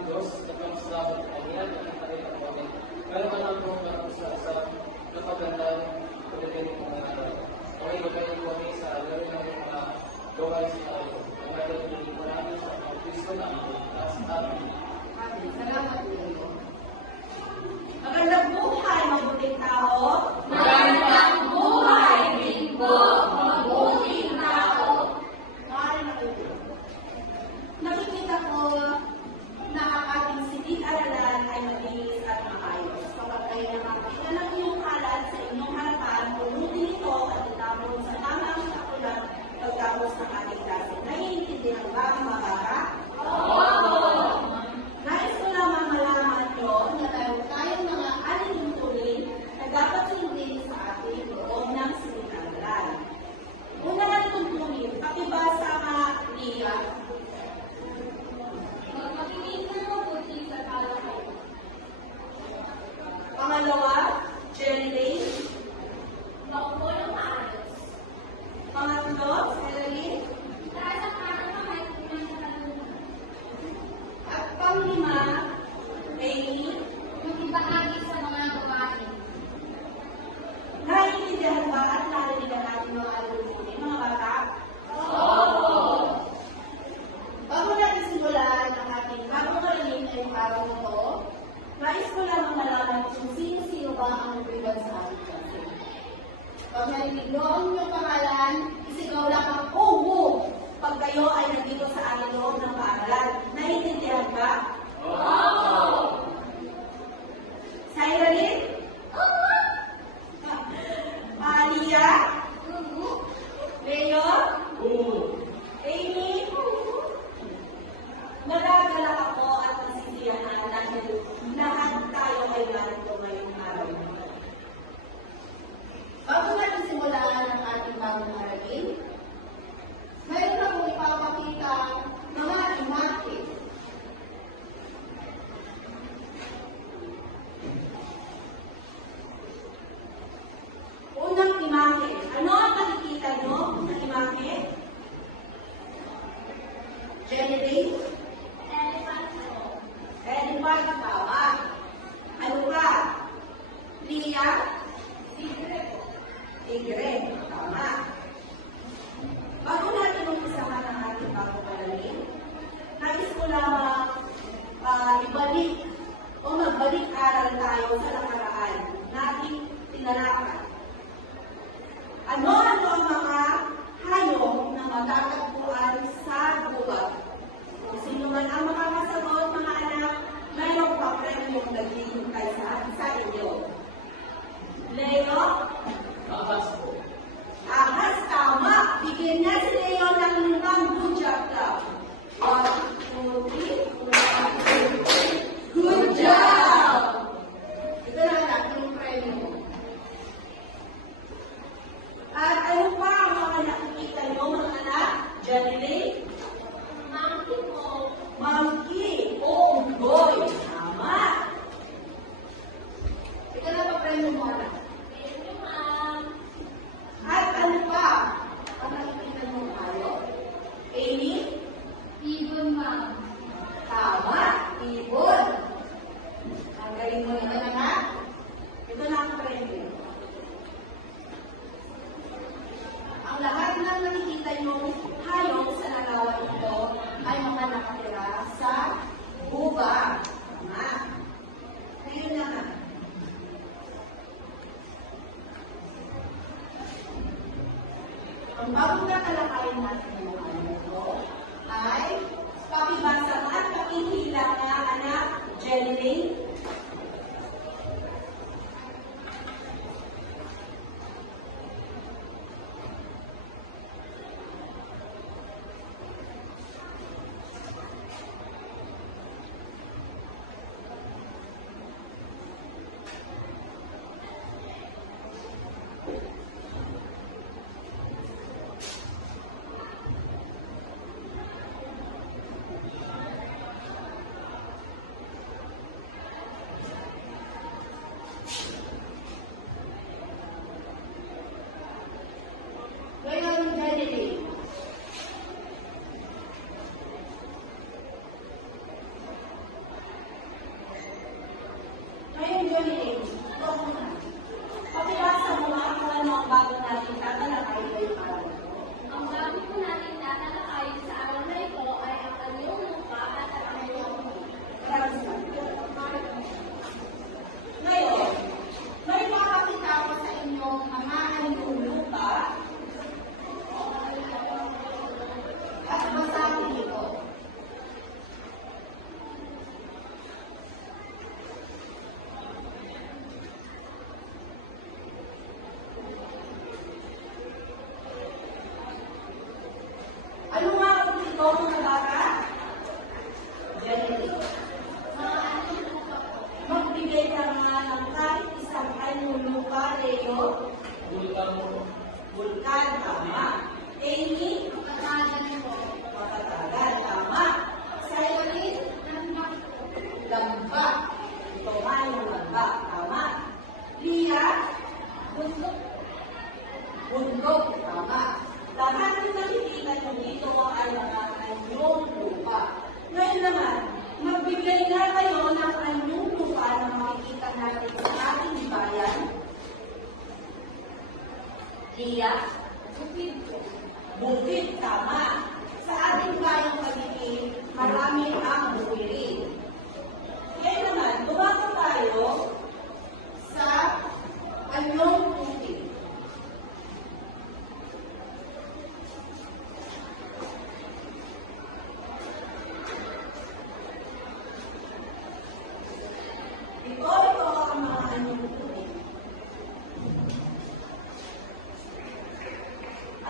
ng Diyos sa pagsasabi ng Kanya at ang kanilang pagkain. Pero alam ko sa napagandang ulitin ng mga araw. Okay, magaling po kami sa gawin ng mga gawain sa tayo. Magaling po namin sa Kristo na sa amin. Salamat po. Magandang buhay, mabuting tao. Magandang buhay din po, mabuting tao. Mahal na kayo. Nakikita ko na ang ating silid-aralan ay mabilis at maayos. Kapag kayo nakakita ng inyong halat sa inyong harapan, punutin ito at itapon sa tamang sakulat pagtapos ng ating klase. Naiintindihan ba ang mga bata? Nais ko lamang malaman nyo na tayong mga alintuntunin na dapat sundin sa ating loob ng silid-aralan. Una na tuntunin, pakibasa nga niya. Magpakinig na mabuti sa talakay. Pangalawa, Jerry. Maupo ng maayos. Pangatlo, Ellie. Dahil sa parang mahal sa kalungan. At panglima, Amy. Magibahagi sa mga gawain. Naiintindihan ba at naliligan natin mga alintuntunin, mga bata? Bago natin simulan ang ating bagong aralin ngayong araw na ito, nais ko lamang malaman kung sino-sino ba ang nagbibad sa ating klase. Pag narinig nyo ang inyong pangalan, isigaw lang ang "Oh!" pag kayo ay nandito sa ating loob ng paaralan. Naiintindihan ba? Cyril? Malia? Leo? Amy? Nagagalak ako at nasisiyahan dahil lahat tayo ay narito ngayong araw. Bago natin simulan ang ating bagong aralin, mayroon akong ipapakita mga imake. Unang imake. Ano ang nakikita nyo na imake? Generate? Elephant, tama. Ano pa? Lia? Tigre, tama. Bago natin umpisahan ang ating bagong aralin, nais ko lamang ibalik o magbalik-aral tayo sa nakaraan nating tinalakay. Ano-ano ang mga hayop na matatagpuan sa gubat? Kung sino man ang makakasagot, mga anak, mayroong pa-premyong naghihintay sa inyo. Leo? Ahas po. Ahas, tama. Bigyan niya si Leo ng 5 good job daw. 1, 2, 3. Good job! Ito na anak, yung premyo mo. At ano pa ang mga nakikita nyo, mga anak? Jelly? Monkey po. Monkey. Oh, boy. Tama. Ito na pa-premyo mo, anak. Thank you, ma'am. At ano pa ang nakikita nyo tayo? Amy? Ibon, ma'am. Tama. Ibon. Ang galing mo nito, anak. Ito na ang premyo. Ang lahat ng nakikita nyo hayop sa larawan ito ay mga nakatira sa Lia? Bukid, tama. Sa ating bayang Pagiging, marami ang bukid. Ngayon naman, bumako tayo sa Anyong Tubig. Ito ang mga anyong tubig.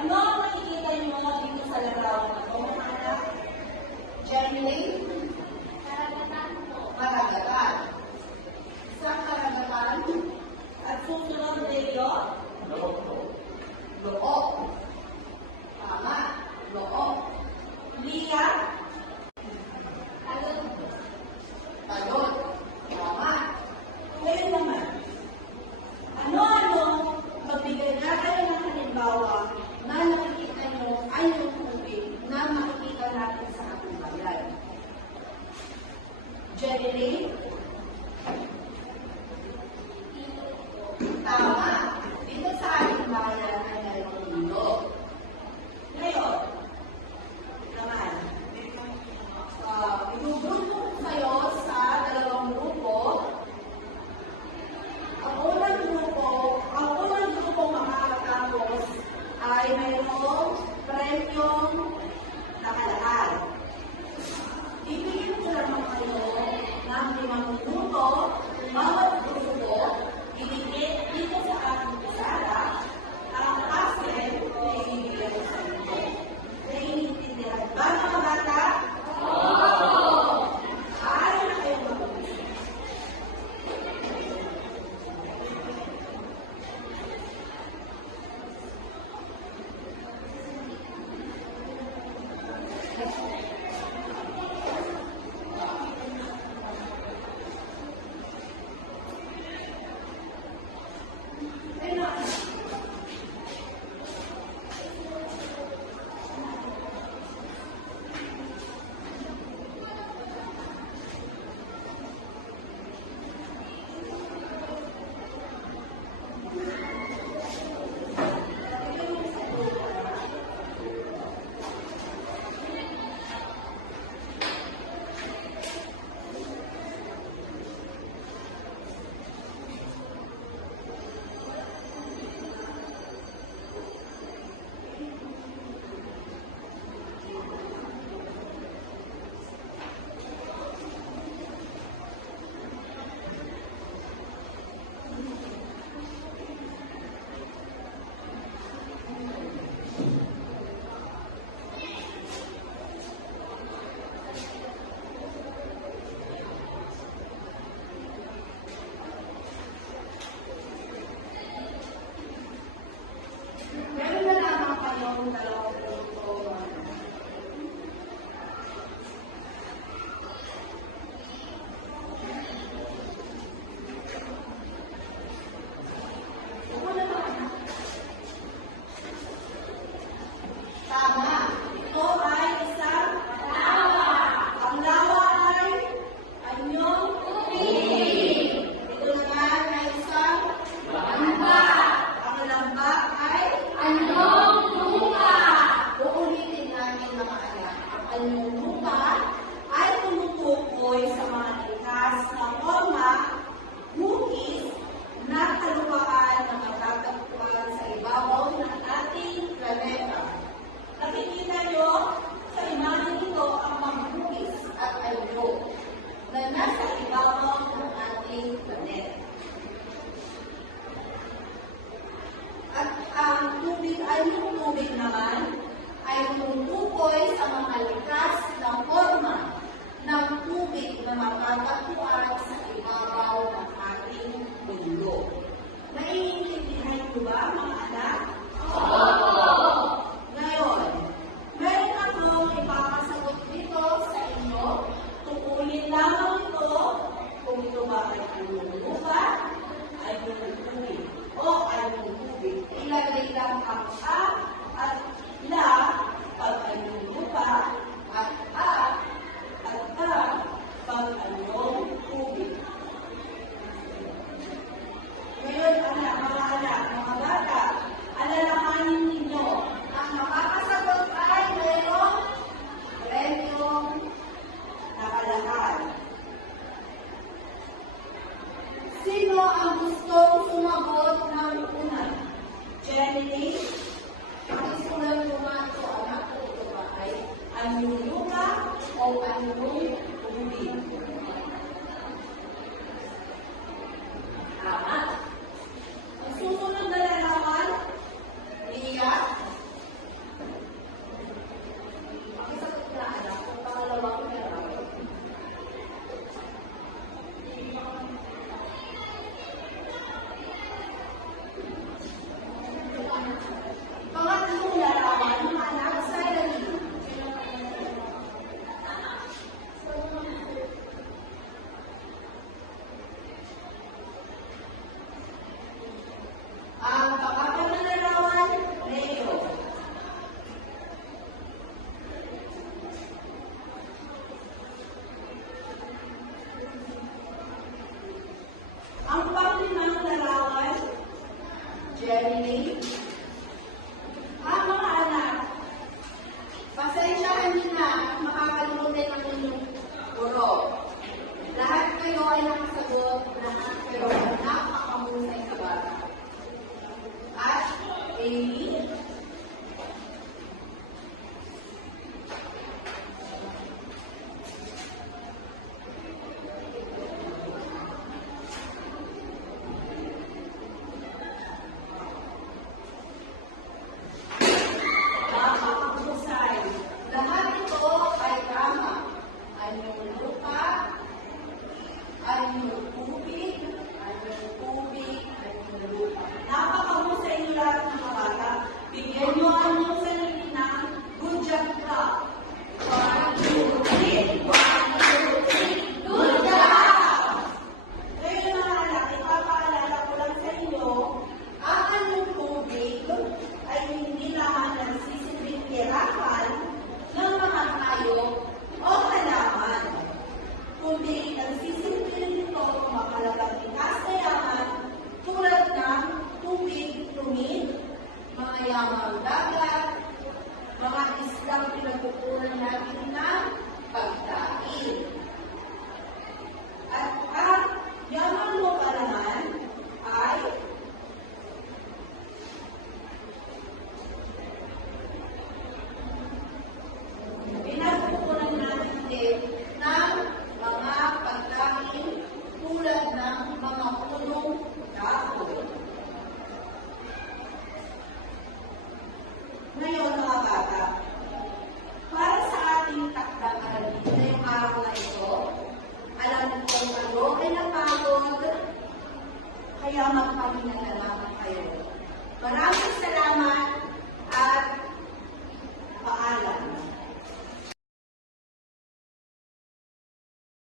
Ano ang makikita niyo dito sa larawan na ito, mga anak? Germinate? Karagatan po. Karagatan. Sa karagatan. At susunod dito, loob. Tama. Loob. Lia? Talon po. Talon. Tama. Ngayon naman, ano-ano, magbigay na kayo ng halimbawa na nakikita nyo ay yung tubig na makikita natin sa ating bayan. Generate? Tama. Dito sa ating bayan ay mayroong ilog. Ngayon, naman, inubuto ko kayo sa dalawang grupo. Ang unang grupo makakatapos ay mayroong premyong nakalaan. Ibigin ko naman kayo ng 5 minuto, bawat grupo, idikit dito sa ating pisara, ang asin na ibigay ko sa inyo. Naiintindihan ba mga bata? Ayaw na kayo mag-uwi. Meron na lamang kayong dalawang grupo. Una naman. Tama. Ito ay isang lawa. Ang lawa ay anyong tubig. Ito naman ay isang lamba. Ang lamba ay anyong lupa. Uulitin namin mga anak. Ang anyong lupa ay tumutukoy sa mga likas na forma, hugis, na kaluwaan na matatagpuan sa ibabaw ng ating planeta. Nakikita nyo sa imahe nito ang mga hugis at anyo na nasa ibabaw ng ating planeta. At ang tubig ay yung tubig naman ay tumutukoy sa mga likas na forma ng tubig na o anumang tubig. Tama. Ang susunod na larawan, Ria. Pakisagot na anak kung pangalawang larawan. Pangatlong larawan, mga anak, silently. Ang pangapat na larawan, Leo. Ang panglimang larawan, Jeremy. Mga anak, pasensyahan niyo na at makakalimutin ang inyong guro. Lahat kayo ay nakasagot, lahat kayo ay napakahusay sa bata. At, Amy, napakahusay. Lahat ito ay tama. Anyong lupa, anyong tubig, anyong lupa. Napakahusay niyo lahat ng mga bata. Bigyan niyo ang inyong sarili ng good job ka. 1, 2, 3, 1, 2, 3, good job! Ngayon mga anak, ipapaalala ko lang sa inyo, ang anyong tubig ay hindi naman nagsisilbing tirahan ng mga hayop o halaman, kundi nagsisilbing ito ng makalagang kasayaman tulad ng tubig, tumig, mga yamang dagat, mga islang pinagkukunan natin ng pagkain. At ang yaman mo pa naman ay pinagkukunan natin din ng mga pagkain tulad ng mga punong dahon. Ngayon mga bata, para sa ating takdang aralin ngayong araw na ito, alam kong ano ay napagod, kaya magpahinga na lang.